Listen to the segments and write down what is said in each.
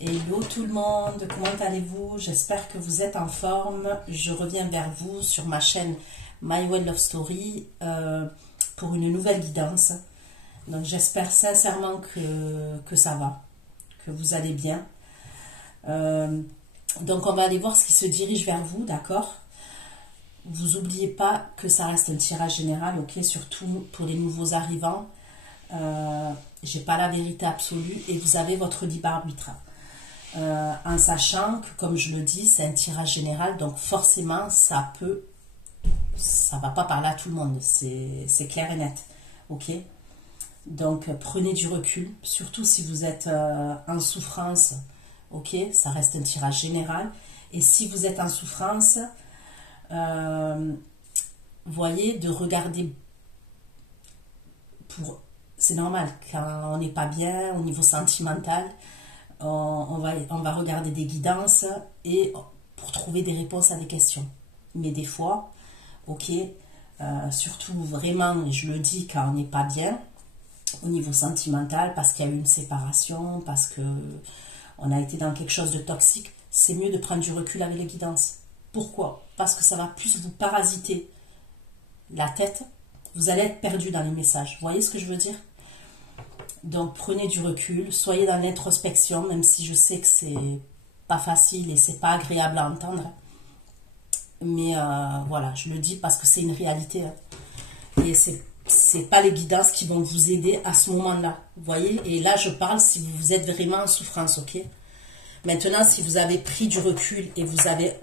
Hello tout le monde, comment allez-vous? J'espère que vous êtes en forme. Je reviens vers vous sur ma chaîne My Well Love Story pour une nouvelle guidance. Donc j'espère sincèrement que ça va, que vous allez bien. Donc on va aller voir ce qui se dirige vers vous, d'accord? Vous n'oubliez pas que ça reste un tirage général, ok? Surtout pour les nouveaux arrivants. J'ai pas la vérité absolue et vous avez votre libre arbitre. En sachant que, comme je le dis, c'est un tirage général, donc forcément, ça va pas parler à tout le monde, c'est clair et net, ok? Donc, prenez du recul, surtout si vous êtes en souffrance, ok? Ça reste un tirage général, et si vous êtes en souffrance, voyez, de regarder, c'est normal, quand on n'est pas bien au niveau sentimental, on va regarder des guidances et pour trouver des réponses à des questions. Mais des fois, ok, surtout vraiment, je le dis, quand on n'est pas bien au niveau sentimental, parce qu'il y a eu une séparation, parce que on a été dans quelque chose de toxique, c'est mieux de prendre du recul avec les guidances. Pourquoi? Parce que ça va plus vous parasiter la tête, vous allez être perdu dans les messages. Vous voyez ce que je veux dire? Donc prenez du recul, soyez dans l'introspection, même si je sais que c'est pas facile et c'est pas agréable à entendre. Mais voilà, je le dis parce que c'est une réalité. Hein. Et c'est pas les guidances qui vont vous aider à ce moment-là. Vous voyez? Et là, je parle si vous êtes vraiment en souffrance, ok? Maintenant, si vous avez pris du recul et vous avez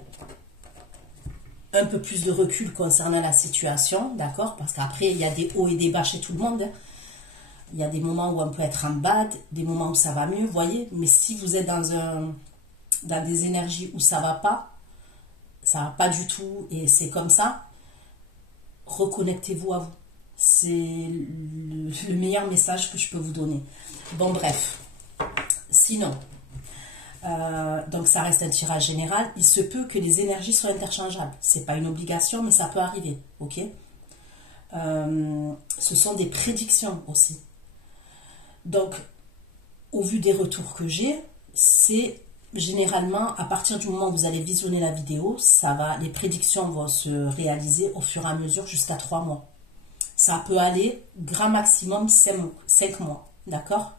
un peu plus de recul concernant la situation, d'accord? Parce qu'après, il y a des hauts et des bas chez tout le monde. Hein. Il y a des moments où on peut être en bad, des moments où ça va mieux, vous voyez. Mais si vous êtes dans des énergies où ça va pas du tout, et c'est comme ça, reconnectez-vous à vous. C'est le meilleur message que je peux vous donner. Bon, bref. Sinon, donc ça reste un tirage général. Il se peut que les énergies soient interchangeables. C'est pas une obligation, mais ça peut arriver, ok? Ce sont des prédictions aussi. Donc, au vu des retours que j'ai, c'est généralement, à partir du moment où vous allez visionner la vidéo, les prédictions vont se réaliser au fur et à mesure jusqu'à 3 mois. Ça peut aller grand maximum 5 mois, d'accord?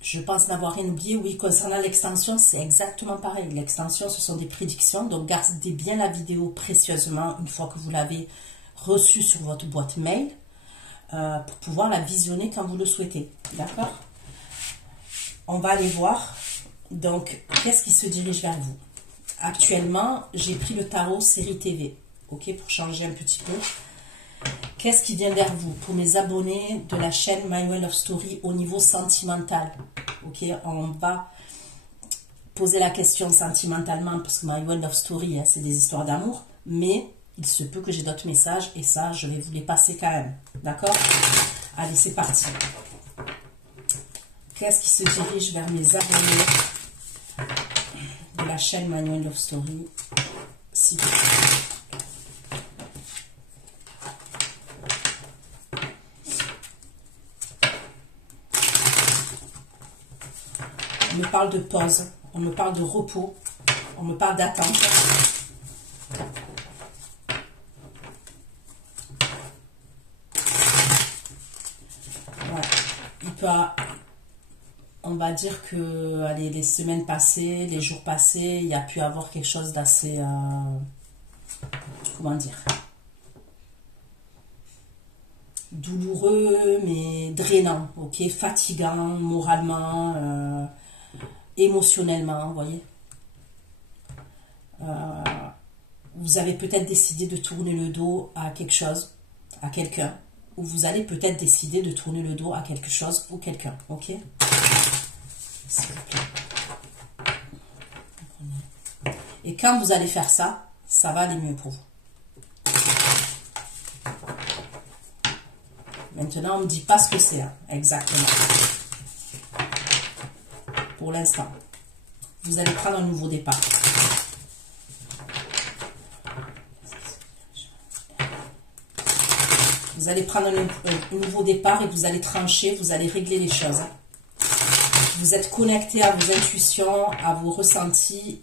Je pense n'avoir rien oublié. Oui, concernant l'extension, c'est exactement pareil. L'extension, ce sont des prédictions, donc gardez bien la vidéo précieusement une fois que vous l'avez reçue sur votre boîte mail. Pour pouvoir la visionner quand vous le souhaitez. D'accord? On va aller voir. Donc, qu'est-ce qui se dirige vers vous? Actuellement, j'ai pris le tarot série TV. Ok? Pour changer un petit peu. Qu'est-ce qui vient vers vous? Pour mes abonnés de la chaîne My Well Love Story au niveau sentimental. Ok? On va poser la question sentimentalement parce que My Well Love Story, hein, c'est des histoires d'amour. Mais il se peut que j'ai d'autres messages et ça, je vais vous les passer quand même. D'accord? Allez, c'est parti. Qu'est-ce qui se dirige vers mes abonnés de la chaîne My Well Love Story? On me parle de pause, on me parle de repos, on me parle d'attente. On va dire que allez, les semaines passées, les jours passés, il y a pu avoir quelque chose d'assez, comment dire, douloureux, mais drainant, ok, fatigant, moralement, émotionnellement, vous voyez. Vous avez peut-être décidé de tourner le dos à quelque chose, à quelqu'un, ou vous allez peut-être décider de tourner le dos à quelque chose ou quelqu'un, ok? S'il vous plaît. Et quand vous allez faire ça, ça va aller mieux pour vous. Maintenant, on ne me dit pas ce que c'est, hein, exactement. Pour l'instant. Vous allez prendre un nouveau départ. Vous allez prendre un nouveau départ et vous allez trancher, vous allez régler les choses. Hein. Vous êtes connecté à vos intuitions, à vos ressentis.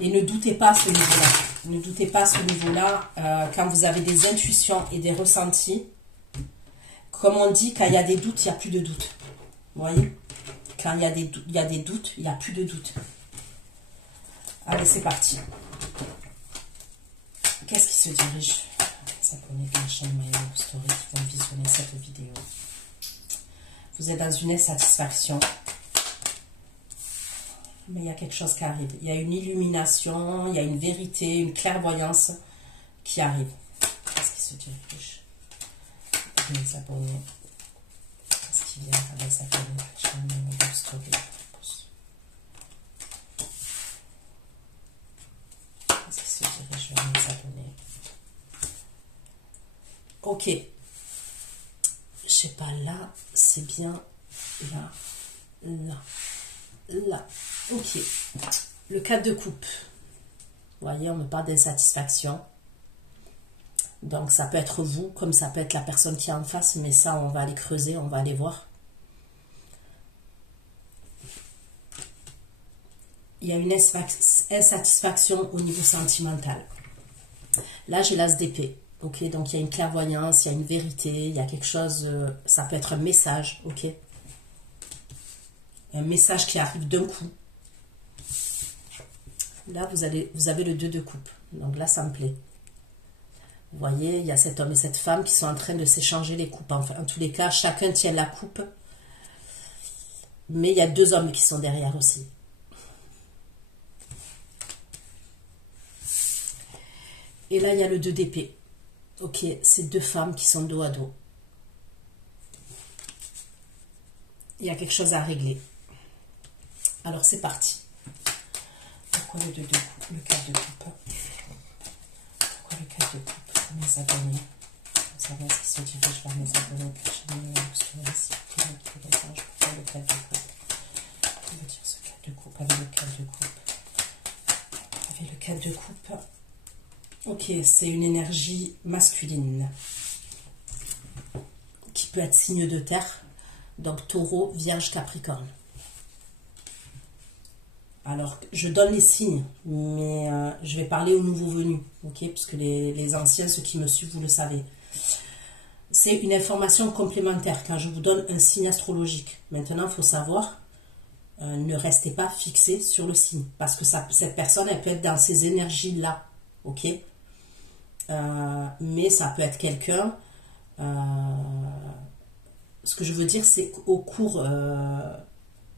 Et ne doutez pas à ce niveau-là. Ne doutez pas à ce niveau-là. Quand vous avez des intuitions et des ressentis, comme on dit, quand il y a des doutes, il n'y a plus de doutes. Vous voyez? Quand il y a des doutes, il n'y a plus de doutes. Allez, c'est parti. Qu'est-ce qui se dirige? Les abonnés de la chaîne My Love Story qui vont visionner cette vidéo. Vous êtes dans une insatisfaction. Mais il y a quelque chose qui arrive. Il y a une illumination, il y a une vérité, une clairvoyance qui arrive. Qu'est-ce qui se dirige? Les abonnés. Qu'est-ce qui vient avec les abonnés de la chaîne My Love Story? Qu'est-ce qui se dirige vers mes abonnés? Ok. Je sais pas, là, c'est bien. Là. Là. Là. Ok. Le 4 de coupe. Vous voyez, on me parle d'insatisfaction. Donc, ça peut être vous, comme ça peut être la personne qui est en face, mais ça, on va aller creuser, on va aller voir. Il y a une insatisfaction au niveau sentimental. Là, j'ai l'as d'épée. Ok, donc il y a une clairvoyance, il y a une vérité, il y a quelque chose, ça peut être un message, ok. Un message qui arrive d'un coup. Là, vous avez le 2 de coupe. Donc là, ça me plaît. Vous voyez, il y a cet homme et cette femme qui sont en train de s'échanger les coupes. Enfin, en tous les cas, chacun tient la coupe. Mais il y a 2 hommes qui sont derrière aussi. Et là, il y a le 2 d'épée. Ok, c'est 2 femmes qui sont dos à dos. Il y a quelque chose à régler. Alors, c'est parti. Pourquoi le 2 de coupe? Le 4 de coupe. Pourquoi le 4 de coupe? Mes abonnés. Vous savez ce qui se dirige vers mes abonnés. Pourquoi le 4 de coupe? Que veut dire ce 4 de coupe avec le 4 de coupe? Avec le 4 de coupe. Ok, c'est une énergie masculine. Qui peut être signe de terre. Donc, taureau, vierge, capricorne. Alors, je donne les signes, mais je vais parler aux nouveaux venus, ok? Parce que les anciens, ceux qui me suivent, vous le savez. C'est une information complémentaire quand je vous donne un signe astrologique. Maintenant, il faut savoir, ne restez pas fixé sur le signe. Parce que cette personne, elle peut être dans ces énergies-là, ok? Mais ça peut être quelqu'un... ce que je veux dire, c'est qu'au cours...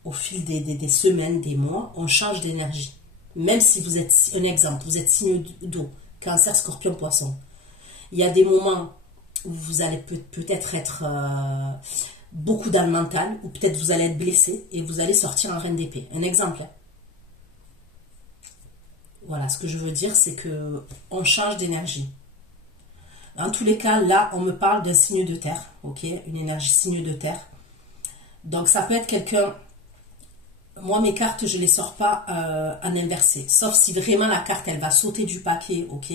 au fil des semaines, des mois, on change d'énergie. Même si vous êtes, un exemple, vous êtes signe d'eau, cancer, scorpion, poisson. Il y a des moments où vous allez peut-être être beaucoup dans le mental, ou peut-être vous allez être blessé et vous allez sortir en reine d'épée. Un exemple. Voilà, ce que je veux dire, c'est que on change d'énergie. En tous les cas, là, on me parle d'un signe de terre, ok? Une énergie signe de terre. Donc, ça peut être quelqu'un... Moi, mes cartes, je ne les sors pas en inversé. Sauf si vraiment la carte, elle va sauter du paquet, ok?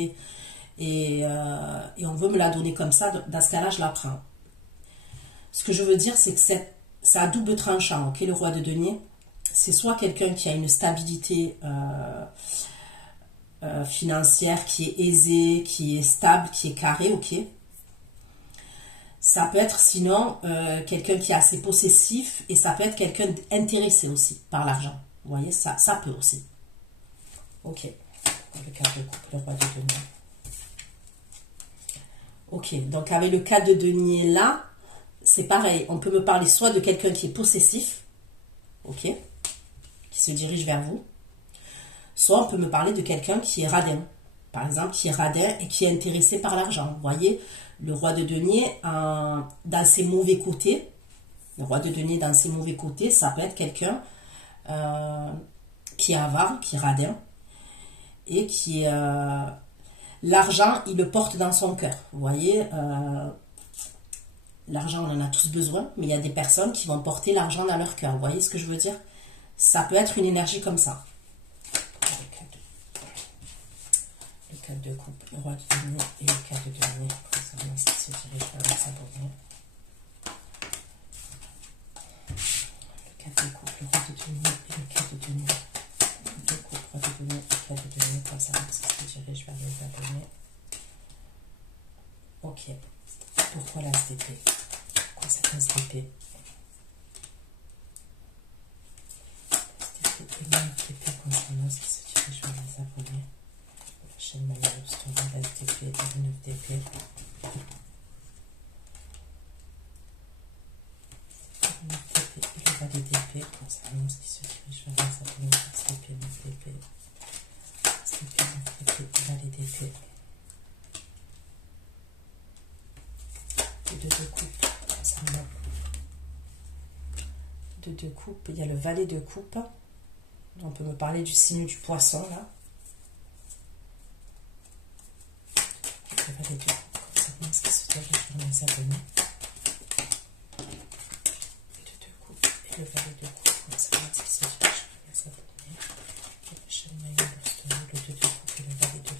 Et on veut me la donner comme ça. Dans ce cas-là, je la prends. Ce que je veux dire, c'est que c'est à double tranchant, ok? Le roi de denier, c'est soit quelqu'un qui a une stabilité financière, qui est aisée, qui est stable, qui est carré, ok? Ça peut être sinon quelqu'un qui est assez possessif et ça peut être quelqu'un d'intéressé aussi par l'argent. Vous voyez, ça peut aussi. Ok. Le 4 de coupe, le roi de denier. Ok, donc avec le 4 de denier là, c'est pareil. On peut me parler soit de quelqu'un qui est possessif, ok, qui se dirige vers vous, soit on peut me parler de quelqu'un qui est radin. Par exemple, qui est radin et qui est intéressé par l'argent. Vous voyez, le roi de denier, dans ses mauvais côtés, le roi de denier dans ses mauvais côtés, ça peut être quelqu'un qui est avare, qui est radin, et qui l'argent, il le porte dans son cœur. Vous voyez, l'argent, on en a tous besoin, mais il y a des personnes qui vont porter l'argent dans leur cœur. Vous voyez ce que je veux dire? Ça peut être une énergie comme ça. Le 4 de coupe, le roi de denier et le 4 de denier. Ce qui se dirige vers les abonnés. Le 4 de coupe, le roi Ok. Pourquoi la STP? Pourquoi cette STP? STP et FTP concernant ce qui se dirige vers les abonnés. La chaîne Maya Story, la STP et le 9DP. Le valet d'épée concernant ce qui se dirige vers les abonnés. STP, 9DP. STP, 9DP, valet d'épée. De deux coupes, concernant de deux coupes, il y a le valet de coupe. On peut me parler du signe du poisson là. Le valet de coupe, concernant ce qui se dirige vers les abonnés. De deux coupes et le valet de coupe, concernant ce qui se dirige vers les abonnés. Et le chaîne Maya Story, le de deux coupes et le valet de coupe.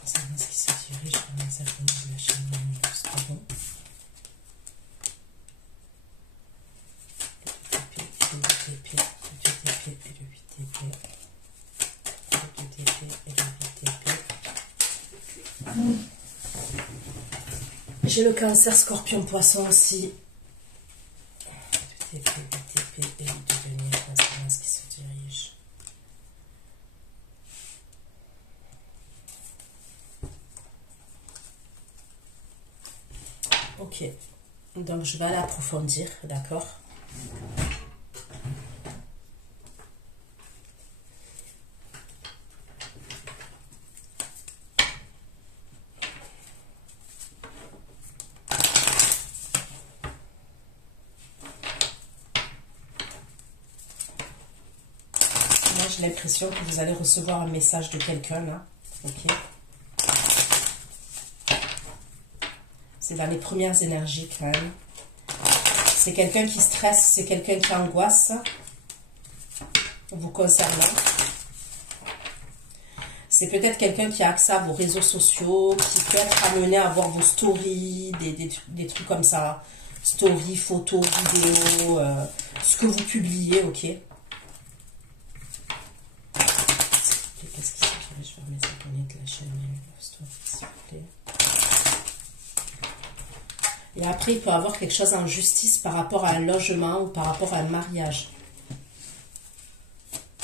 Concernant ce qui se dirige vers les abonnés de la chaîne Maya Story. Le 2DP, le 2DP et le 8DP. Le 2DP et le 8DP. J'ai le Cancer, Scorpion, Poisson aussi. 2DP, 8DP et le devenir concernant ce qui se dirige. Ok, donc je vais aller approfondir, d'accord? Moi j'ai l'impression que vous allez recevoir un message de quelqu'un là, ok? C'est dans les premières énergies quand même. C'est quelqu'un qui stresse, c'est quelqu'un qui angoisse vous concernant. C'est peut-être quelqu'un qui a accès à vos réseaux sociaux, qui peut être amené à voir vos stories, des trucs comme ça. Stories, photos, vidéos, ce que vous publiez, ok? Qu'est-ce qui se dirige vers mes abonnés de la chaîne Story, s'il vous plaît? Et après, il peut y avoir quelque chose en justice par rapport à un logement ou par rapport à un mariage.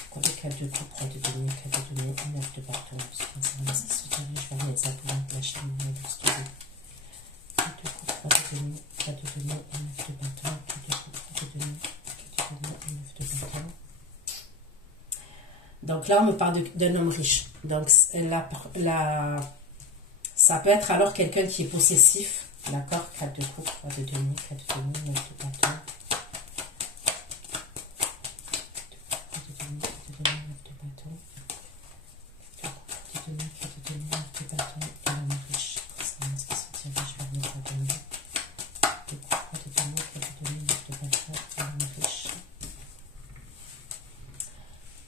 Quoi de 4 de coupe, 3 de denier, 4 de denier, 9 de bâton. Concernant ce qui se dirige vers les abonnés de la chaîne Maya Story. 4 de coupe, 3 de denier, 4 de denier, 9 de bâton. 4 de coupe, 3 de denier, 4 de denier, 9 de bâton. Donc là, on me parle d'un homme riche. Donc ça peut être alors quelqu'un qui est possessif. D'accord, 4 de coupe, 3 de denier, 4 de denier, 9 de bâton. 4 de denier, 4 de denier, 9 de bâton. 4 de denier, 4 de denier, 9 de bâton. Et l'homme riche, concernant ce qui se dirige vers les abonnés. 4 de coupe, 3 de denier, 4 de denier, 9 de bâton. Et l'homme riche.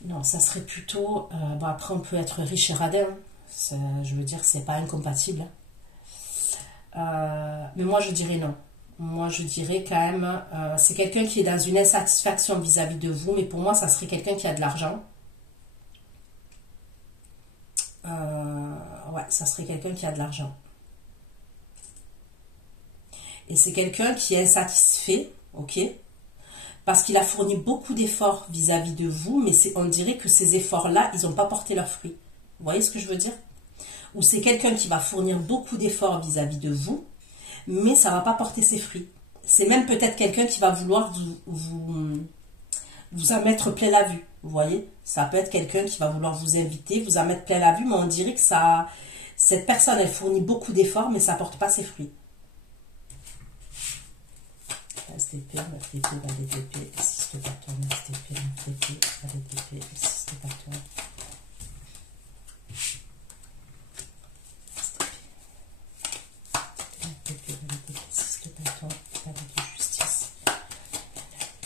Non, ça serait plutôt... bon, après, on peut être riche et radin. Je veux dire, c'est pas incompatible. Mais moi, je dirais non. Moi, je dirais quand même... c'est quelqu'un qui est dans une insatisfaction vis-à-vis de vous. Mais pour moi, ça serait quelqu'un qui a de l'argent. Ouais, ça serait quelqu'un qui a de l'argent. Et c'est quelqu'un qui est insatisfait, ok? Parce qu'il a fourni beaucoup d'efforts vis-à-vis de vous, mais on dirait que ces efforts-là, ils n'ont pas porté leurs fruits. Vous voyez ce que je veux dire? Ou c'est quelqu'un qui va fournir beaucoup d'efforts vis-à-vis de vous, mais ça ne va pas porter ses fruits. C'est même peut-être quelqu'un qui va vouloir vous en mettre plein la vue. Vous voyez? Ça peut être quelqu'un qui va vouloir vous inviter, vous en mettre plein la vue, mais on dirait que cette personne, elle fournit beaucoup d'efforts, mais ça ne porte pas ses fruits. STP, FTP, VDP, 6 de bâton, STP, FTP, VDP, 6 de bâton. STP, VDP, 6 de bâton, valet de justice.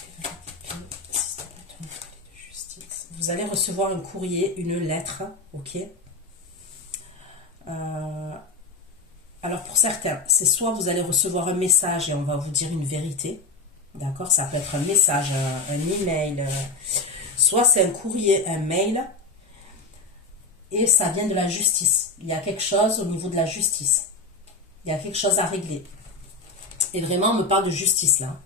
VDP, 6 de bâton, valet de justice. Vous allez recevoir un courrier, une lettre, ok? Alors pour certains, c'est soit vous allez recevoir un message et on va vous dire une vérité, d'accord? Ça peut être un message, un email, soit c'est un courrier, un mail, et ça vient de la justice. Il y a quelque chose au niveau de la justice. Il y a quelque chose à régler. Et vraiment, on me parle de justice là.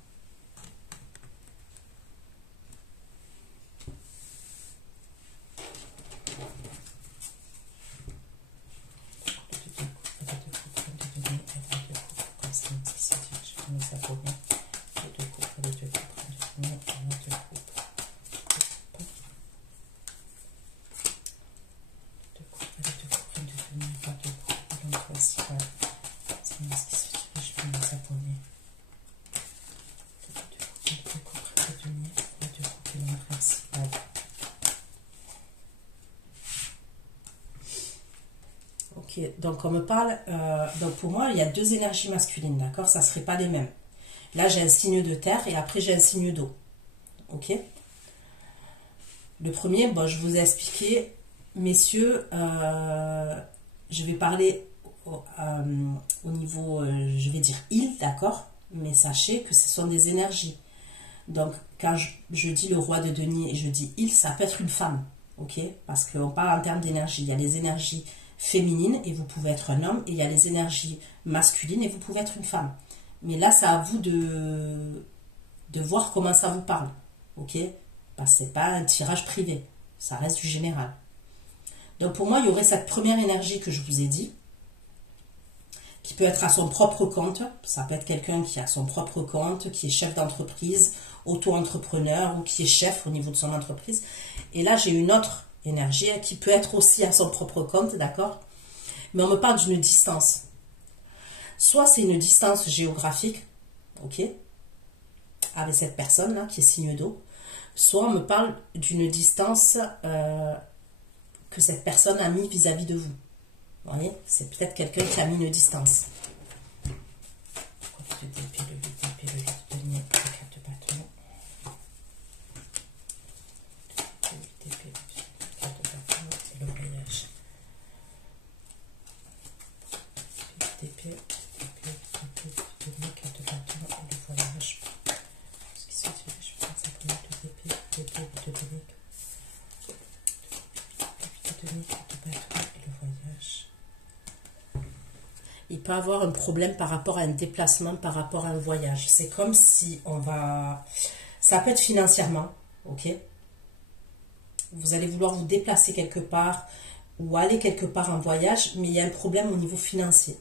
Ok, donc on me parle, donc pour moi il y a deux énergies masculines, d'accord? Ça ne serait pas les mêmes. Là j'ai un signe de terre et après j'ai un signe d'eau. Ok? Le premier, bon, je vous ai expliqué, messieurs, je vais parler au niveau, je vais dire il, d'accord? Mais sachez que ce sont des énergies. Donc, quand je dis le roi de denier et je dis il, ça peut être une femme, ok? Parce qu'on parle en termes d'énergie. Il y a les énergies féminines et vous pouvez être un homme, et il y a les énergies masculines et vous pouvez être une femme. Mais là, c'est à vous de voir comment ça vous parle, ok? Parce que ce n'est pas un tirage privé, ça reste du général. Donc pour moi, il y aurait cette première énergie que je vous ai dit, qui peut être à son propre compte. Ça peut être quelqu'un qui a son propre compte, qui est chef d'entreprise, auto-entrepreneur ou qui est chef au niveau de son entreprise. Et là, j'ai une autre énergie qui peut être aussi à son propre compte, d'accord? Mais on me parle d'une distance. Soit c'est une distance géographique, ok, avec cette personne-là qui est signe d'eau, soit on me parle d'une distance que cette personne a mis vis-à-vis de vous. Vous voyez, c'est peut-être quelqu'un qui a mis une distance. Il peut avoir un problème par rapport à un déplacement, par rapport à un voyage. C'est comme si on va... Ça peut être financièrement, ok? Vous allez vouloir vous déplacer quelque part ou aller quelque part en voyage, mais il y a un problème au niveau financier.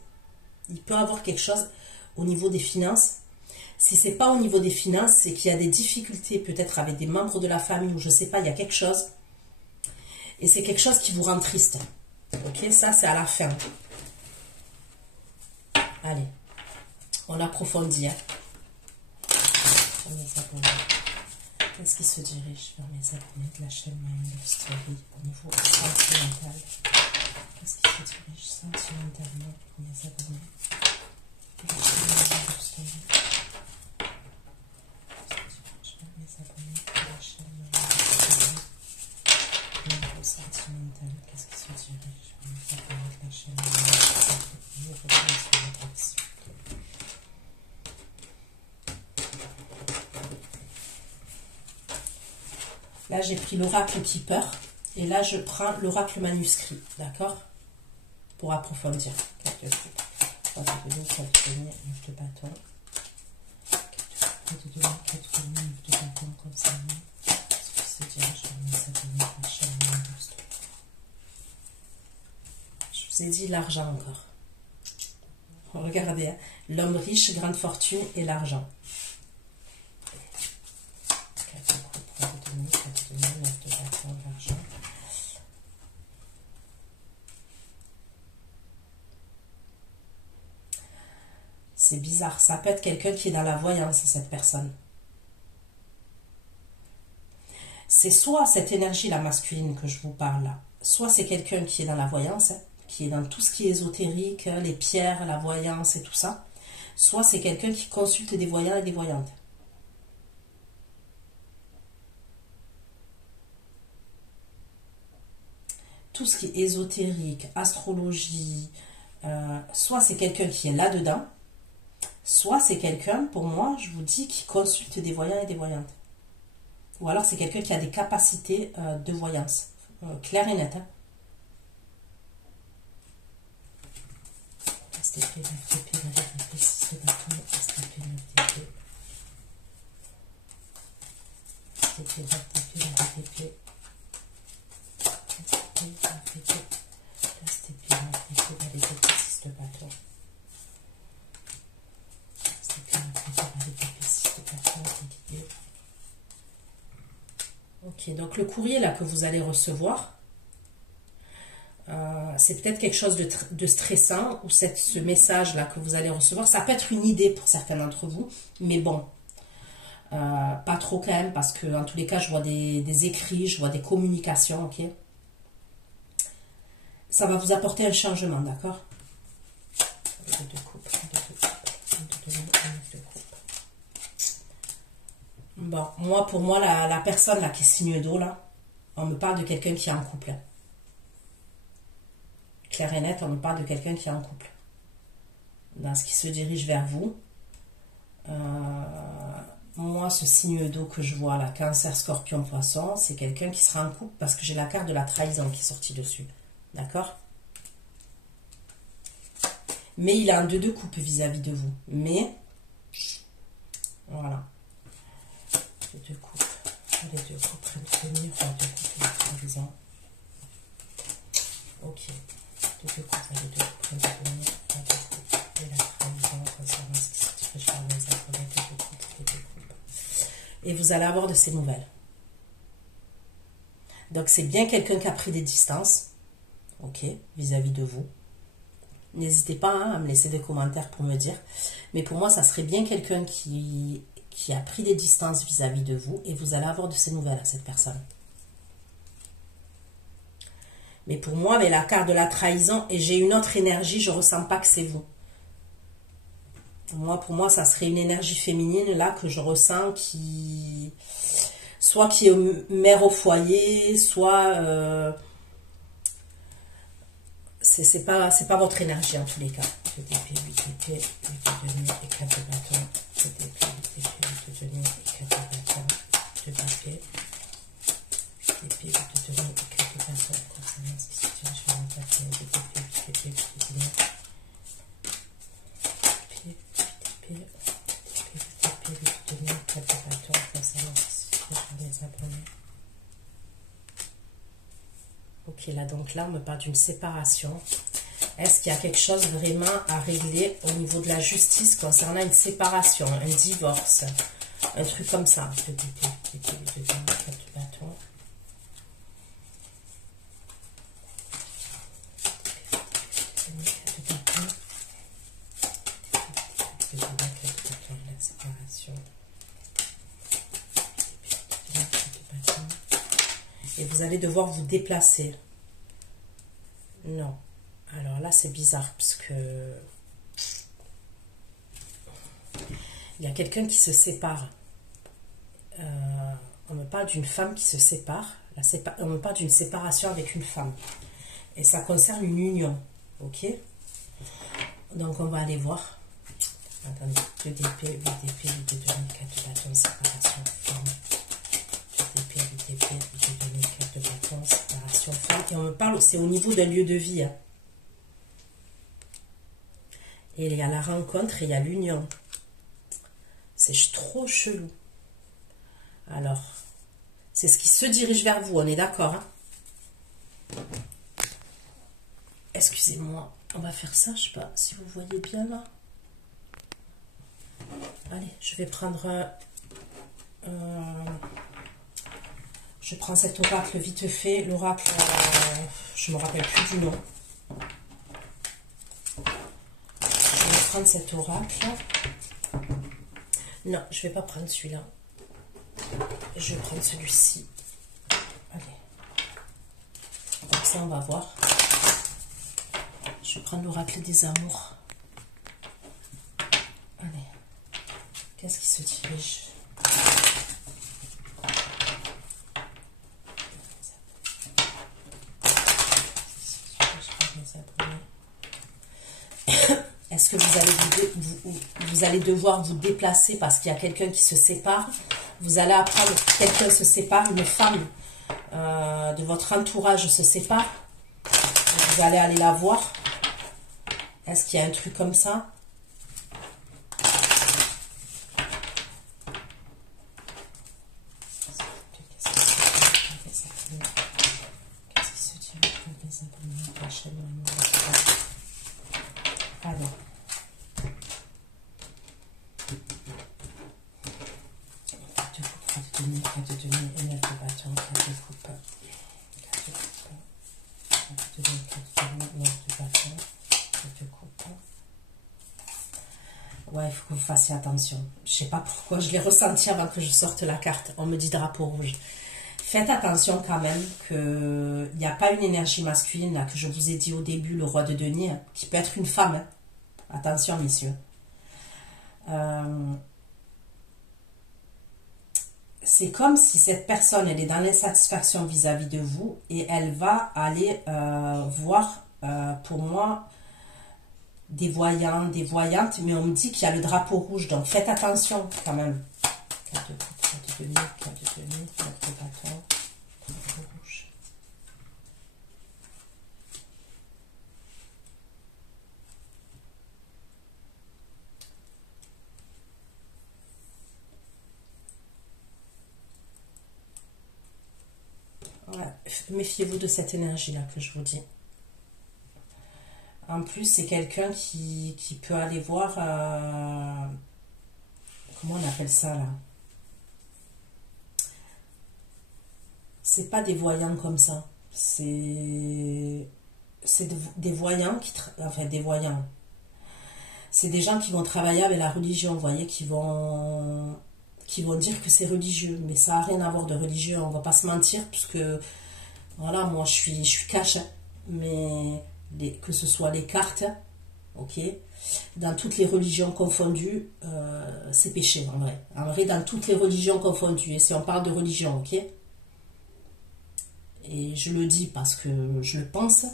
Il peut avoir quelque chose au niveau des finances. Si ce n'est pas au niveau des finances, c'est qu'il y a des difficultés peut-être avec des membres de la famille ou je ne sais pas, il y a quelque chose. Et c'est quelque chose qui vous rend triste. Ok, ça c'est à la fin. Allez, on approfondit. Hein. Qu'est-ce qui se dirige vers mes abonnés de la chaîne My Love Story au niveau sentimental? Qu'est-ce qui se dirige sentimentalement pour mes abonnés de la chaîne My Love Story? Mes abonnés de la chaîne My Love Story au niveau sentimental, qu'est-ce qui se dirige vers mes abonnés de la chaîne My Love Story? Là, j'ai pris l'oracle Keeper et là, je prends l'oracle manuscrit, d'accord? Pour approfondir. Quelques trucs. 3 de 2, 4 de 9 de bâton. 4 de 2, 4 de 9 de bâton comme ça. Qu'est-ce que c'est dire? Je vais mettre ça dans la chaîne. Je vous ai dit l'argent encore. Regardez, hein. L'homme riche, grande fortune et l'argent. C'est bizarre, ça peut être quelqu'un qui est dans la voyance, cette personne. C'est soit cette énergie, la masculine que je vous parle là, soit c'est quelqu'un qui est dans la voyance, hein, qui est dans tout ce qui est ésotérique, les pierres, la voyance et tout ça, soit c'est quelqu'un qui consulte des voyants et des voyantes. Tout ce qui est ésotérique, astrologie, soit c'est quelqu'un qui est là-dedans, soit c'est quelqu'un, pour moi, je vous dis, qui consulte des voyants et des voyantes. Ou alors c'est quelqu'un qui a des capacités de voyance. Clair et net. Hein. Ok, donc le courrier là que vous allez recevoir, c'est peut-être quelque chose de stressant, ou ce message là que vous allez recevoir, ça peut être une idée pour certains d'entre vous, mais bon, pas trop quand même, parce que en tous les cas je vois des écrits, je vois des communications, ok. Ça va vous apporter un changement, d'accord. Bon, moi, pour moi, la personne là qui est signe d'eau, là, on me parle de quelqu'un qui est en couple. Clair et net, on me parle de quelqu'un qui est en couple. Dans ce qui se dirige vers vous. Moi, ce signe d'eau que je vois là, Cancer, Scorpion, Poisson, c'est quelqu'un qui sera en couple parce que j'ai la carte de la trahison qui est sortie dessus. D'accord? Mais il a un 2 de coupe vis-à-vis de vous. Mais, voilà. 2 de coupe. Les 2 coupes prennent tenir. 2 coupes, la trahison. Ok. 2 de coupe, les 2 coupes prennent tenir. 2 coupes et la trahison concernant ce qui se dirige vers les êtres avec les 2 coupes, les 2 coupes. Et vous allez avoir de ces nouvelles. Donc, c'est bien quelqu'un qui a pris des distances. Ok, vis-à-vis de vous. N'hésitez pas hein, à me laisser des commentaires pour me dire. Mais pour moi, ça serait bien quelqu'un qui a pris des distances vis-à-vis de vous. Et vous allez avoir de ces nouvelles à cette personne. Mais pour moi, avec la carte de la trahison, et j'ai une autre énergie, je ne ressens pas que c'est vous. Pour moi, ça serait une énergie féminine là que je ressens qui... Soit qui est mère au foyer, soit... c'est pas votre énergie en tous les cas. 2 d'épée, 8 d'épée, 8 de denier et 4 de bâton. 2 d'épée, 8 d'épée, 8 de denier et 4 de bâton. 2 d'épée, 8 d'épée, 8 de denier et 4 de bâton. Concernant ce qui se dirige vers le bâton. 2 d'épée, 8 d'épée, 8 de denier. 8 d'épée, 8 de denier, 4 de bâton. Concernant ce qui se dirige vers les abonnés. Ok, là donc là on me parle d'une séparation. Est-ce qu'il y a quelque chose vraiment à régler au niveau de la justice concernant une séparation, un divorce, un truc comme ça? 2 d'épée, 8 de denier, 4 de bâton. 4 de bâton. 2 de denier, 4 de bâton, la séparation. Et vous allez devoir vous déplacer. Non. Alors là, c'est bizarre, parce que... Il y a quelqu'un qui se sépare. On me parle d'une femme qui se sépare. On me parle d'une séparation avec une femme. Et ça concerne une union. Ok? Donc, on va aller voir. Attendez. 2 d'épée, 8 d'épée, 8 de denier, 4 de bâton, séparation, femme. 2 d'épée, 8 d'épée, 8 de denier, 4 de bâton, séparation, femme. Et on me parle, c'est au niveau d'un lieu de vie. Hein. Et il y a la rencontre et il y a l'union. C'est trop chelou. Alors, c'est ce qui se dirige vers vous, on est d'accord hein? Excusez-moi, on va faire ça, je sais pas si vous voyez bien là. Allez, je vais prendre je prends cet oracle vite fait. L'oracle, je me rappelle plus du nom. Je vais prendre cet oracle. Non, je vais pas prendre celui-là. Je vais prendre celui-ci. Allez. Comme ça, on va voir. Je vais prendre l'oracle des amours. Allez. Qu'est-ce qui se dirige? Est-ce que vous allez devoir vous déplacer parce qu'il y a quelqu'un qui se sépare? Vous allez apprendre que quelqu'un se sépare, une femme de votre entourage se sépare. Vous allez aller la voir. Est-ce qu'il y a un truc comme ça? Qu'est-ce qui se dit entre les abonnés de la chaîne? Alors. Carte de demi, énergie de bâton, carte de coupe. Carte de coupe. Carte de demi, carte de demi, énergie de bâton, carte de coupe. Ouais, il faut que vous fassiez attention. Je sais pas pourquoi, je l'ai ressenti avant que je sorte la carte. On me dit drapeau rouge. Faites attention quand même qu'il n'y a pas une énergie masculine, là, que je vous ai dit au début, le roi de denier, qui peut être une femme. Hein. Attention, messieurs. C'est comme si cette personne, elle est dans l'insatisfaction vis-à-vis de vous et elle va aller voir, pour moi, des voyants, des voyantes, mais on me dit qu'il y a le drapeau rouge, donc faites attention quand même. Carte de coupe, carte de demi, carte de demi, carte de bâton, drapeau rouge. Ouais, méfiez-vous de cette énergie-là que je vous dis. En plus, c'est quelqu'un qui peut aller voir... comment on appelle ça, là? C'est pas des voyants comme ça. C'est des voyants qui... Enfin, des voyants. C'est des gens qui vont travailler avec la religion, vous voyez, qui vont dire que c'est religieux. Mais ça n'a rien à voir de religieux, on va pas se mentir, puisque... Voilà, moi, je suis cash, hein, mais... que ce soit les cartes, ok, dans toutes les religions confondues, c'est péché en vrai. En vrai, dans toutes les religions confondues, et si on parle de religion, ok, et je le dis parce que je le pense,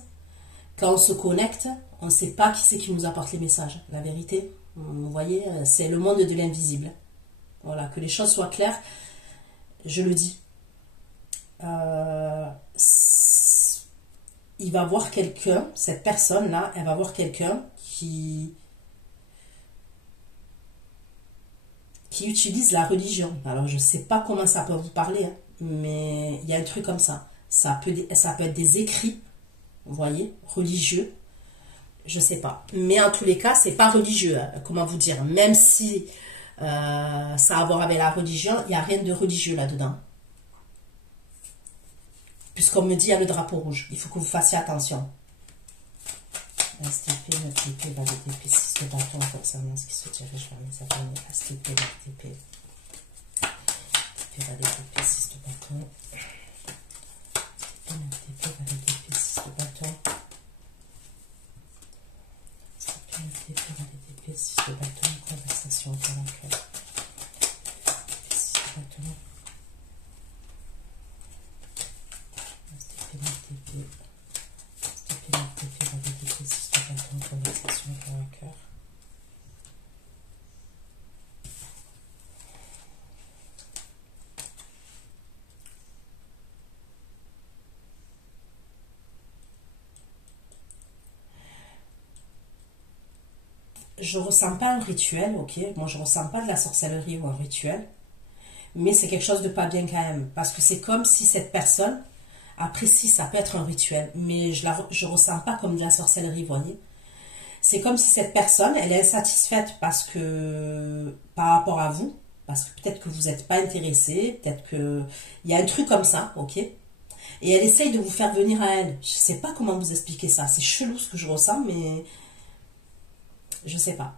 quand on se connecte, on ne sait pas qui c'est qui nous apporte les messages. La vérité, vous voyez, c'est le monde de l'invisible. Voilà, que les choses soient claires, je le dis. Il va voir quelqu'un, cette personne-là, elle va voir quelqu'un qui utilise la religion. Alors, je ne sais pas comment ça peut vous parler, hein, mais il y a un truc comme ça. Ça peut être des écrits, vous voyez, religieux, je ne sais pas. Mais en tous les cas, c'est pas religieux, hein, comment vous dire. Même si ça a à voir avec la religion, il n'y a rien de religieux là-dedans. Puisqu'on me dit, il y a le drapeau rouge. Il faut que vous fassiez attention. STP, NTP, VDP, 6 de bâton, concernant ce qui se dirige vers mes abonnés. STP, NTP. VDP, 6 de bâton. STP, VDP, 6 de bâton. STP, VDP, 6 de bâton. Conversation dans la cœur. 6 de bâton. Conversation dans un cœur. Je ressens pas un rituel, ok? Moi, je ressens pas de la sorcellerie ou un rituel, mais c'est quelque chose de pas bien quand même, parce que c'est comme si cette personne, après si ça peut être un rituel, mais je ressens pas comme de la sorcellerie, vous voyez? C'est comme si cette personne, elle est insatisfaite parce que, par rapport à vous, parce que peut-être que vous n'êtes pas intéressé, peut-être que il y a un truc comme ça, ok? Et elle essaye de vous faire venir à elle. Je sais pas comment vous expliquer ça. C'est chelou ce que je ressens, mais je sais pas.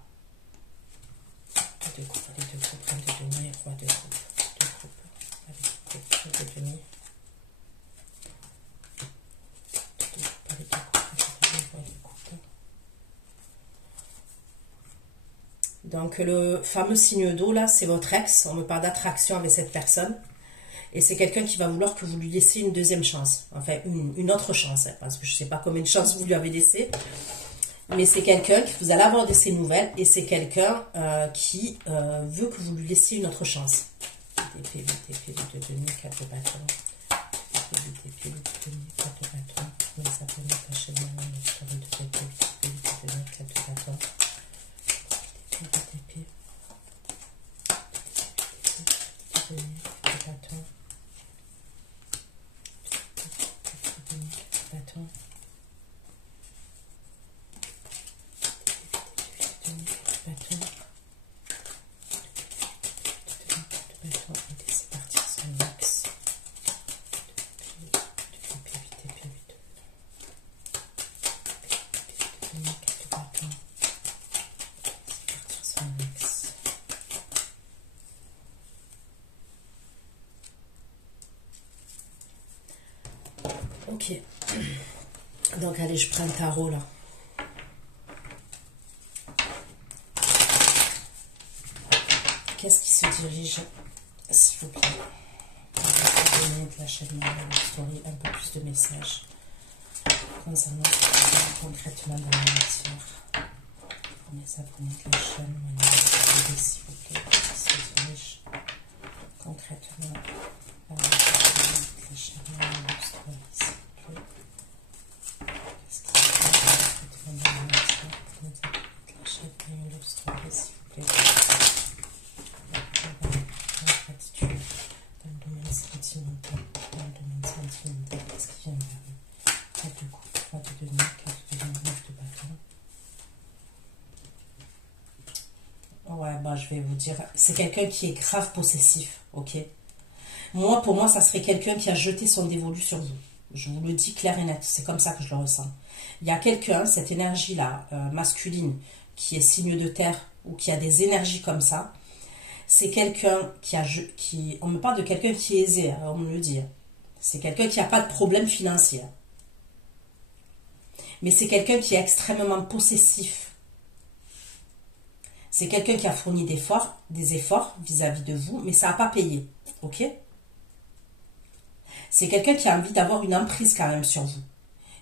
Deux coupes, avec deux coupes, un de demi, roi de coupe, deux coupes, avec deux coupes, un de demi. Donc le fameux signe d'eau là, c'est votre ex. On me parle d'attraction avec cette personne. Et c'est quelqu'un qui va vouloir que vous lui laissiez une deuxième chance. Enfin, une autre chance. Hein, parce que je ne sais pas combien de chances vous lui avez laissé. Mais c'est quelqu'un que vous allez avoir de ses nouvelles et c'est quelqu'un qui veut que vous lui laissiez une autre chance. Épée, 8 épées, 8 de demi, 4 de bâton. Épée, 8 épées, 8 de demi, 4 de bâton. Les abonnés cachés de main, le story de épée, 8 épées, 8 de demi, 4 de bâton. Épée, 8 épées, 8 de demi, 4 de bâton. 8 de demi, 4 de bâton. Ok. Donc allez, je prends le tarot là. Qu'est-ce qui se dirige, s'il vous plaît? On va donner de la chaîne de story, un peu plus de messages concernant ce qui se passe concrètement dans la matière. On les abonnés de la chaîne, s'il vous plaît, qui se dirige concrètement dans la chaîne de story, s'il vous plaît. Qu'est-ce qui se passe concrètement dans la matière? On les abonnés de la chaîne de story, s'il vous plaît. Dans le domaine sentimental, qu'est-ce qui vient vers nous? 4 de coupe, 3 de demi, 4 de demi, 9 de bâton. Ouais, bah je vais vous dire, c'est quelqu'un qui est grave possessif, ok? Moi, pour moi, ça serait quelqu'un qui a jeté son dévolu sur vous. Je vous le dis clair et net, c'est comme ça que je le ressens. Il y a quelqu'un, cette énergie-là, masculine, qui est signe de terre, ou qui a des énergies comme ça. C'est quelqu'un on me parle de quelqu'un qui est aisé, hein, on me le dit. C'est quelqu'un qui n'a pas de problème financier. Mais c'est quelqu'un qui est extrêmement possessif. C'est quelqu'un qui a fourni des efforts vis-à-vis de vous, mais ça n'a pas payé. Ok? C'est quelqu'un qui a envie d'avoir une emprise quand même sur vous.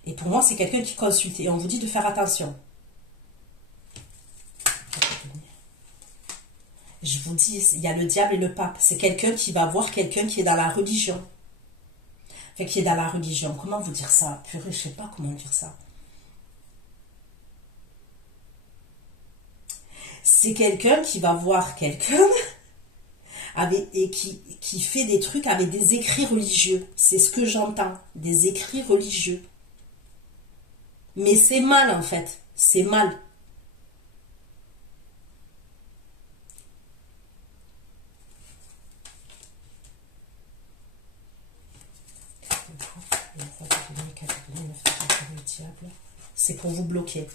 Et pour moi, c'est quelqu'un qui consulte. Et on vous dit de faire attention. Je vous dis, il y a le diable et le pape. C'est quelqu'un qui va voir quelqu'un qui est dans la religion. Enfin, qui est dans la religion. Comment vous dire ça? Purée, je sais pas comment dire ça. C'est quelqu'un qui va voir quelqu'un et qui fait des trucs avec des écrits religieux. C'est ce que j'entends. Des écrits religieux. Mais c'est mal, en fait. C'est mal. C'est pour vous bloquer.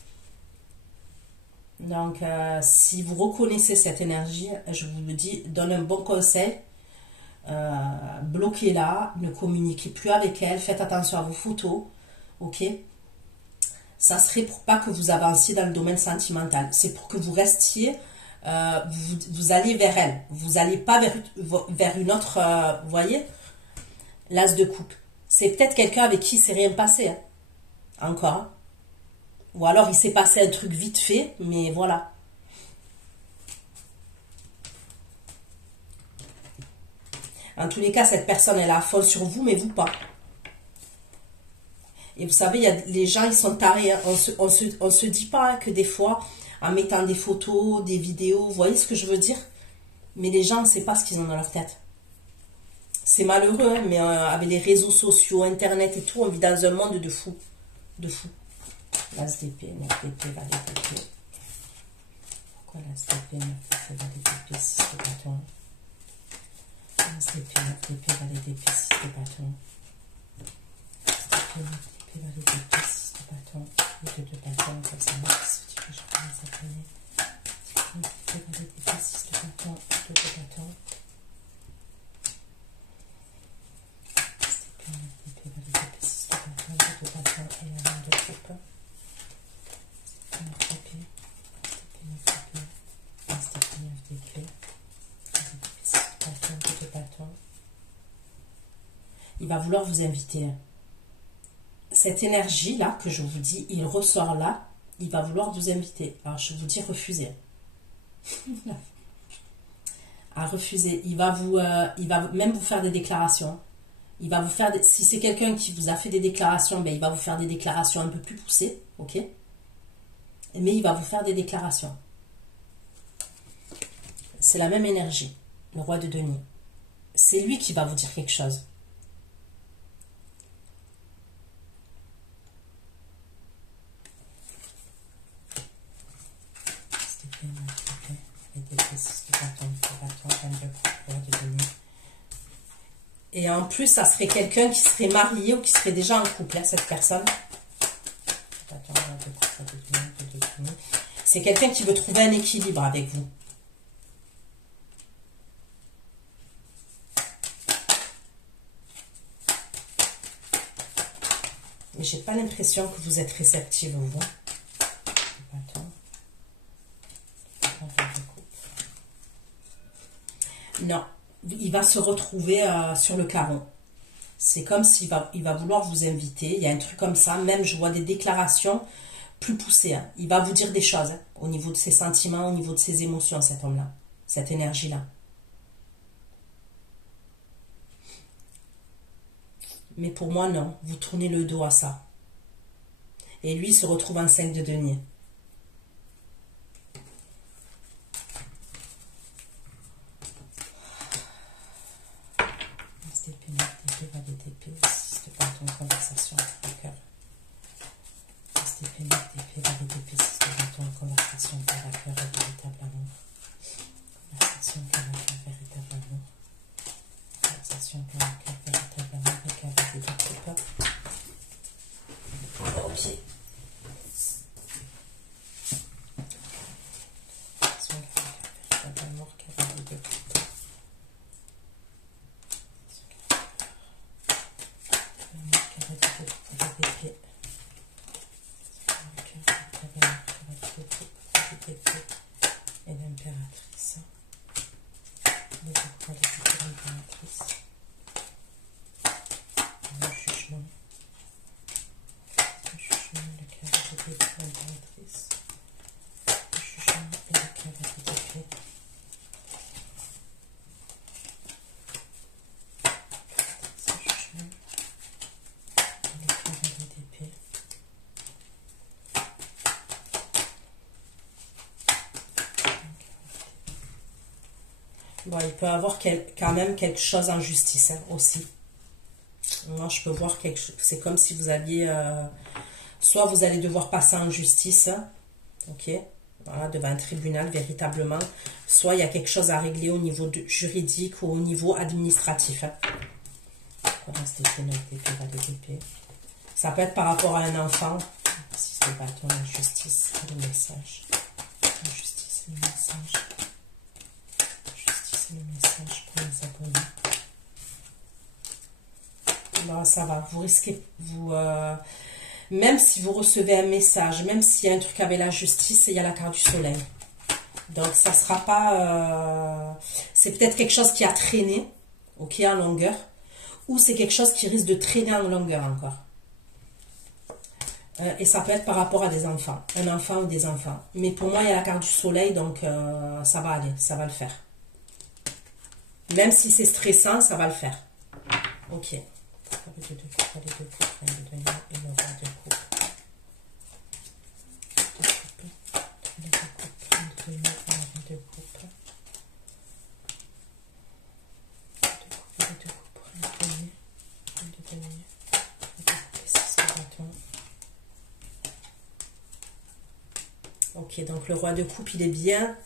Donc, si vous reconnaissez cette énergie, je vous le dis, donne un bon conseil. Bloquez-la, ne communiquez plus avec elle, faites attention à vos photos. Ok? Ça serait pour pas que vous avanciez dans le domaine sentimental. C'est pour que vous restiez, vous allez vers elle. Vous n'allez pas vers une autre, vous voyez? L'as de coupe. C'est peut-être quelqu'un avec qui il s'est rien passé. Hein. Encore. Hein. Ou alors il s'est passé un truc vite fait, mais voilà. En tous les cas, cette personne, elle a à fond sur vous, mais vous pas. Et vous savez, les gens, ils sont tarés. Hein. On se dit pas hein, que des fois, en mettant des photos, des vidéos, vous voyez ce que je veux dire? Mais les gens, on ne sait pas ce qu'ils ont dans leur tête. C'est malheureux, hein, mais avec les réseaux sociaux, Internet et tout, on vit dans un monde de fou. De fou. L'as d'épée, 9 d'épée, valet d'épée. Pourquoi l'as d'épée, 9 d'épée, valet d'épée, 6 de bâton? L'as d'épée, 9 d'épée, valet d'épée, 6 de bâton. L'as d'épée, 9 d'épée, valet d'épée, 6 de bâton. Et 2 de bâton, comme ça, moi, qui se dirige vers les abonnés. 9 d'épée, valet d'épée, 6 de bâton, 2 de bâton. L'as d'épée, 9 d'épée, valet d'épée, 6 de bâton, 2 de bâton et un de coupe. Il va vouloir vous inviter. Cette énergie-là, que je vous dis, il ressort là, il va vouloir vous inviter. Alors, je vous dis refuser. À refuser. Il va même vous faire des déclarations. Il va vous faire si c'est quelqu'un qui vous a fait des déclarations, ben, il va vous faire des déclarations un peu plus poussées, ok? Mais il va vous faire des déclarations. C'est la même énergie, le roi de denier. C'est lui qui va vous dire quelque chose. Et en plus, ça serait quelqu'un qui serait marié ou qui serait déjà en couple, hein, cette personne. C'est quelqu'un qui veut trouver un équilibre avec vous. Mais j'ai pas l'impression que vous êtes réceptive, vous. Non, il va se retrouver sur le carreau. C'est comme s'il va vouloir vous inviter. Il y a un truc comme ça. Même, je vois des déclarations plus poussées. Hein. Il va vous dire des choses hein, au niveau de ses sentiments, au niveau de ses émotions, cet homme-là. Cette énergie-là. Mais pour moi, non. Vous tournez le dos à ça. Et lui, il se retrouve en 5 de denier. Conversation avec cœur. Conversation avec cœur, véritable amour. Conversation avec cœur, véritable amour. Conversation avec cœur, véritable amour. Avec des coupes. Au pied. Conversation avec cœur, véritable amour. Avec des coupes. Et l'impératrice. Le jugement. Le jugement, le cavalier d'épée, l'impératrice. Le jugement et le cavalier d'épée. Le jugement et le cavalier d'épée. Bon, il peut y avoir quand même quelque chose en justice hein, aussi. Moi, je peux voir quelque chose. C'est comme si vous alliez... soit vous allez devoir passer en justice, ok, voilà, devant un tribunal véritablement. Soit il y a quelque chose à régler au niveau juridique ou au niveau administratif. Hein. Ça peut être par rapport à un enfant. Si c'est bâton, la justice, le message. La justice, le message. Le message pour les abonnés. Bon, ça va, vous risquez, même si vous recevez un message, même s'il y a un truc avec la justice, il y a la carte du soleil. Donc ça sera pas, c'est peut-être quelque chose qui a traîné, ok, en longueur, ou c'est quelque chose qui risque de traîner en longueur encore. Et ça peut être par rapport à des enfants, un enfant ou des enfants. Mais pour moi, il y a la carte du soleil, donc ça va aller, ça va le faire. Même si c'est stressant, ça va le faire. Ok. Ok, donc le roi de coupe, il est bien.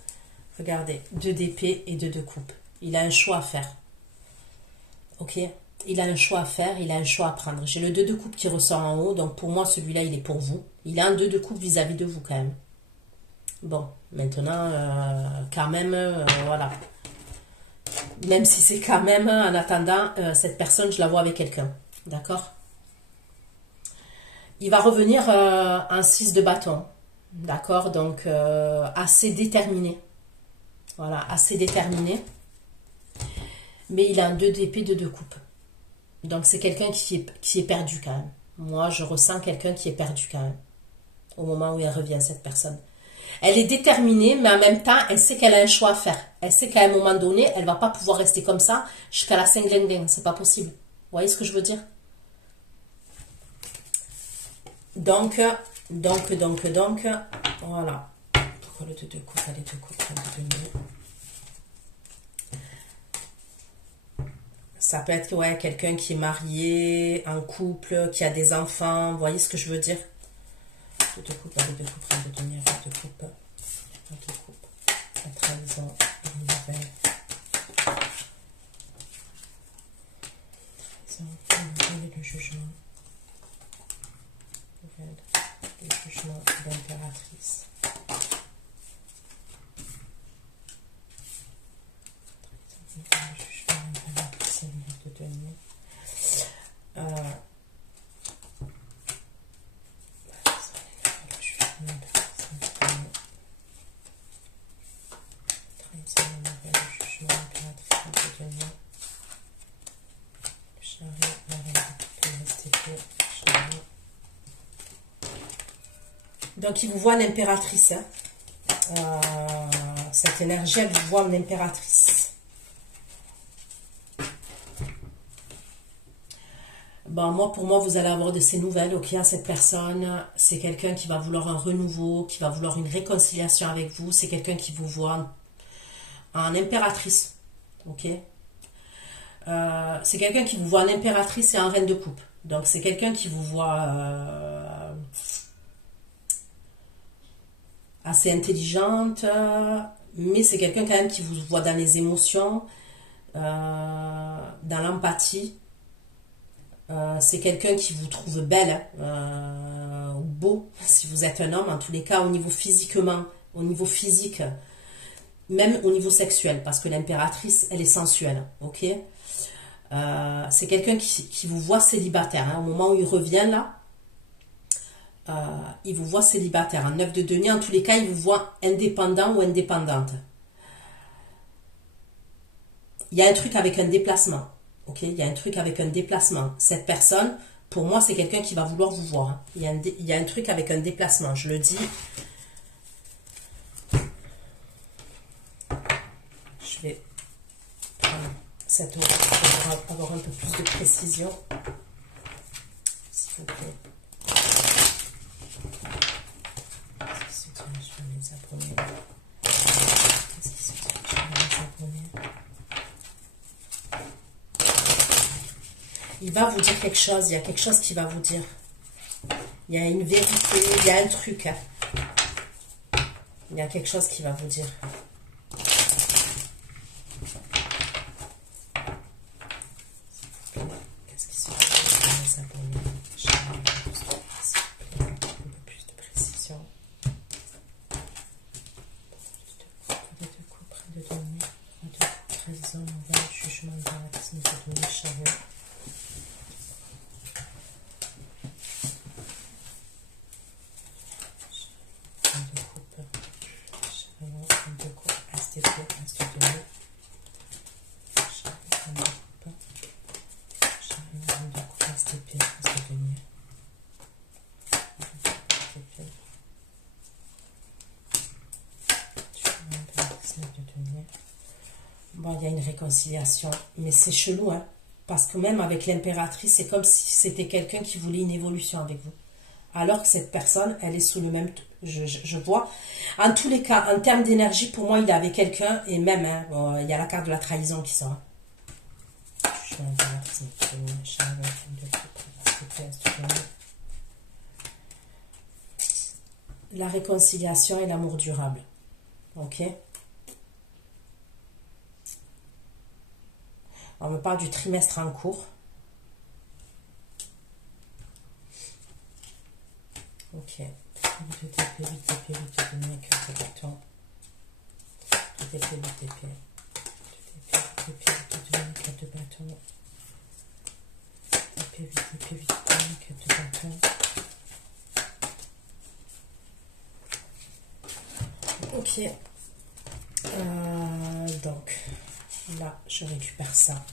Regardez, 2 d'épée et 2 de coupe. Il a un choix à faire. Ok, il a un choix à faire, il a un choix à prendre. J'ai le 2 de coupe qui ressort en haut, donc pour moi, celui-là, il est pour vous. Il a un 2 de coupe vis-à-vis de vous quand même. Bon, maintenant, quand même, voilà. Même si c'est quand même, en attendant, cette personne, je la vois avec quelqu'un. D'accord? Il va revenir en 6 de bâton. D'accord? Donc, assez déterminé. Voilà, assez déterminé. Mais il a un 2 d'épée, 2 de coupe. Donc, c'est quelqu'un qui est perdu quand même. Moi, je ressens quelqu'un qui est perdu quand même. au moment où elle revient, cette personne. Elle est déterminée, mais en même temps, elle sait qu'elle a un choix à faire. Elle sait qu'à un moment donné, elle va pas pouvoir rester comme ça jusqu'à la Saint-Glinguin. C'est pas possible. Vous voyez ce que je veux dire? Donc, voilà. Pourquoi le 2 de coupe, les 2 coupes, le 2 de nœuds. Ça peut être ouais, quelqu'un qui est marié, en couple, qui a des enfants. Vous voyez ce que je veux dire? 2 de coupe, les 2 coupes, le 2 de nœuds, 2 de coupe. 2 de coupe. La trahison, une nouvelle. Trahison, une nouvelle et le jugement. Nouvelle, le jugement de l'impératrice. Donc, il vous voit l'impératrice. Hein. Cette énergie, elle vous voit l'impératrice. Bon, moi, pour moi, vous allez avoir de ces nouvelles, ok, à cette personne. C'est quelqu'un qui va vouloir un renouveau, qui va vouloir une réconciliation avec vous. C'est quelqu'un qui vous voit en impératrice, ok. C'est quelqu'un qui vous voit en impératrice et en reine de coupe. Donc, c'est quelqu'un qui vous voit assez intelligente, mais c'est quelqu'un quand même qui vous voit dans les émotions, dans l'empathie. C'est quelqu'un qui vous trouve belle ou beau, si vous êtes un homme, en tous les cas, au niveau physiquement, au niveau physique, même au niveau sexuel, parce que l'impératrice, elle est sensuelle, ok. C'est quelqu'un qui vous voit célibataire, hein, au moment où il revient là, il vous voit célibataire, en 9 de denier, en tous les cas, il vous voit indépendant ou indépendante. Il y a un truc avec un déplacement. Ok, il y a un truc avec un déplacement. Cette personne, pour moi, c'est quelqu'un qui va vouloir vous voir. Hein. Il y a un truc avec un déplacement, je le dis. Je vais prendre cette eau pour avoir un peu plus de précision. S'il vous plaît. Qu'est-ce qui se tient sur les abonnés? Qu'est-ce qui se tient sur les abonnés? Il va vous dire quelque chose, il y a quelque chose qui va vous dire. Il y a une vérité, il y a un truc. Hein. Il y a quelque chose qui va vous dire. Qu'est-ce qui se passe dans les abonnés? Un peu plus de précision. Deux coups, près de donner. 3 de trahison, envers le jugement de la personne de donner chariot. Bon, il y a une réconciliation, mais c'est chelou, hein, parce que même avec l'impératrice, c'est comme si c'était quelqu'un qui voulait une évolution avec vous. Alors que cette personne, elle est sous le même... Je vois. En tous les cas, en termes d'énergie, pour moi, il est avec quelqu'un, et même, hein, bon, il y a la carte de la trahison qui sort. La réconciliation et l'amour durable. Ok. On me parle du trimestre en cours. Ok. 8 de TP, 8 TP, 8 de nez, 4 de bâton. 2 TP, 8 TP. 2 TP, 8 de nez, 4 de bâton. TP, 8 TP, 8 de nez, 4 de bâton. Ok. Donc, là, je récupère ça.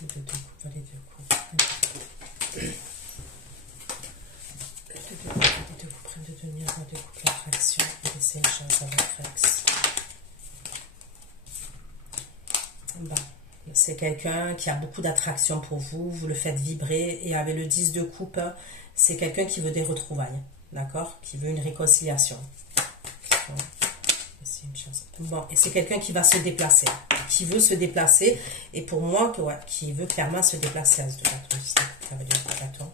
Les deux coups, les deux coups. laisser une chance à votre ex. Bon. C'est quelqu'un qui a beaucoup d'attraction pour vous, vous le faites vibrer, et avec le 10 de coupe, c'est quelqu'un qui veut des retrouvailles, d'accord? Qui veut une réconciliation. Bon, et c'est quelqu'un qui va se déplacer, qui veut se déplacer, et pour moi, ouais, qui veut clairement se déplacer à ce de bâton, ça veut dire bâton.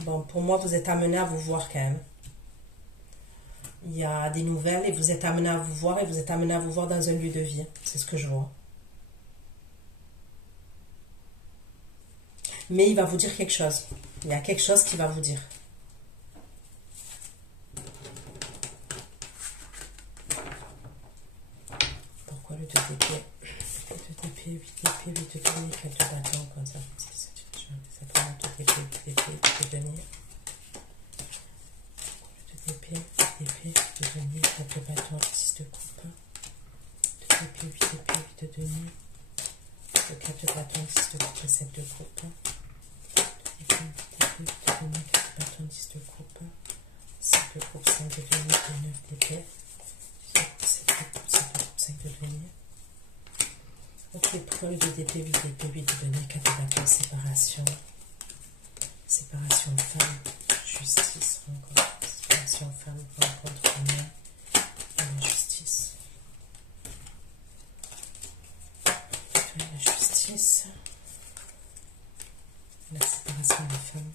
Bon, pour moi, vous êtes amené à vous voir quand même. Il y a des nouvelles et vous êtes amené à vous voir, et vous êtes amené à vous voir dans un lieu de vie. C'est ce que je vois. Mais il va vous dire quelque chose. Il y a quelque chose qui va vous dire. Pourquoi le 2 d'épée? Le 2 d'épée, 8 d'épée, 8 de denier, 4 de bâton, comme ça. Ça prend le 2 d'épée, 8 d'épée, 8 de denier. Le 2 d'épée, 8 d'épée, 8 de denier, 4 de bâton, 6 de coupe. 2 d'épée, 8 d'épée, 8 de denier. 4 de bâton, 6 de coupe, 7 de coupe. 2 d'épée, 8 d'épée, 8 de denier, 4 de bâton, 10 de coupe. 5 de coupe, 5 de denier, 9 d'épée. 7 de coupe, 7 de coupe, 5 de denier. Ok, pourquoi le 2 d'épée, 8 d'épée, 8 de denier, 4 de bâton, séparation. Séparation femme, justice, rencontre. Séparation femme, rencontre humaine et la justice. La justice. La séparation des femmes.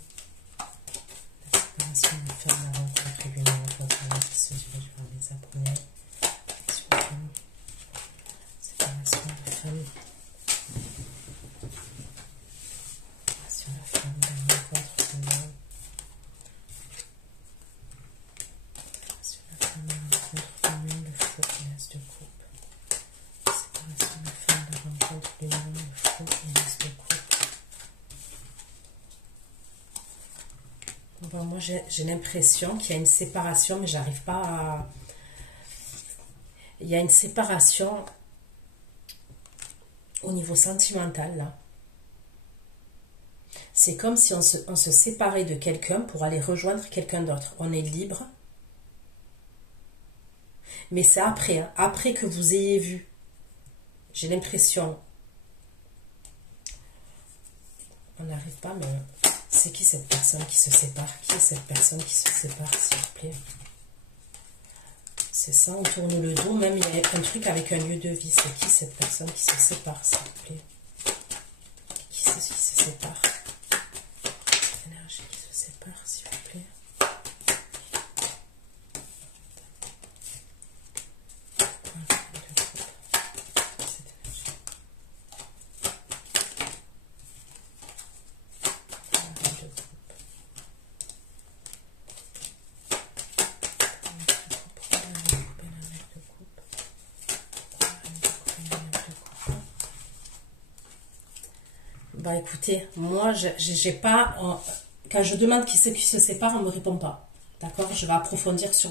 La séparation des femmes, la rencontre humaine, la rencontre humaine qui se dirige vers les apprenants. Séparation des femmes. Séparation de la femme, la rencontre humaine. Séparation de la femme, la rencontre humaine, le faux et l'as de coupe. Séparation de la femme, la rencontre humaine, le faux et l'as de coupe. Bon, moi j'ai l'impression qu'il y a une séparation, mais j'arrive pas à... Il y a une séparation au niveau sentimental, là. C'est comme si on se séparait de quelqu'un pour aller rejoindre quelqu'un d'autre. On est libre. Mais c'est après, hein, après que vous ayez vu. J'ai l'impression... On n'arrive pas, mais... C'est qui cette personne qui se sépare? Qui est cette personne qui se sépare, s'il vous plaît? C'est ça, on tourne le dos. Même, il y a un truc avec un lieu de vie. C'est qui cette personne qui se sépare, s'il vous plaît? Qui c'est qui se sépare? Cette énergie qui se sépare, s'il vous plaît. Bah écoutez, moi j'ai pas... Quand je demande qui c'est qui se sépare, on ne me répond pas. D'accord? Je vais approfondir sur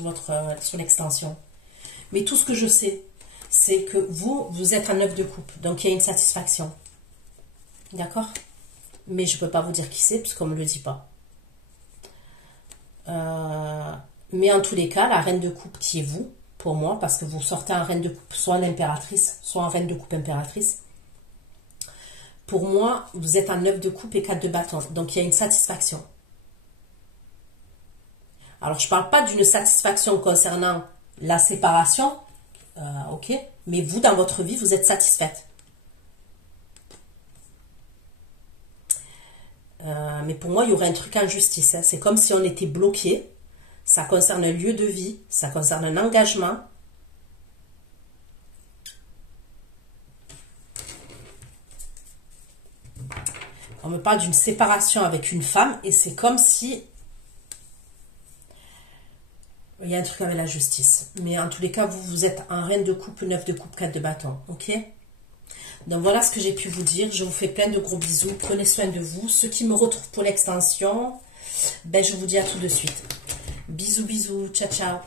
sur l'extension. Mais tout ce que je sais, c'est que vous êtes un 9 de coupe. Donc il y a une satisfaction. D'accord? Mais je ne peux pas vous dire qui c'est, parce qu'on ne me le dit pas. Mais en tous les cas, la reine de coupe qui est vous, pour moi, parce que vous sortez un reine de coupe, soit l'impératrice, soit un reine de coupe impératrice. Pour moi, vous êtes un 9 de coupe et 4 de bâton. Donc, il y a une satisfaction. Alors, je ne parle pas d'une satisfaction concernant la séparation. Ok. Mais vous, dans votre vie, vous êtes satisfaite. Mais pour moi, il y aurait un truc en justice. Hein. C'est comme si on était bloqué. Ça concerne un lieu de vie. Ça concerne un engagement. On me parle d'une séparation avec une femme et c'est comme si... Il y a un truc avec la justice. Mais en tous les cas, vous êtes un reine de coupe, 9 de coupe, 4 de bâton. Ok? Donc voilà ce que j'ai pu vous dire. Je vous fais plein de gros bisous. Prenez soin de vous. Ceux qui me retrouvent pour l'extension, ben, je vous dis à tout de suite. Bisous, bisous. Ciao, ciao.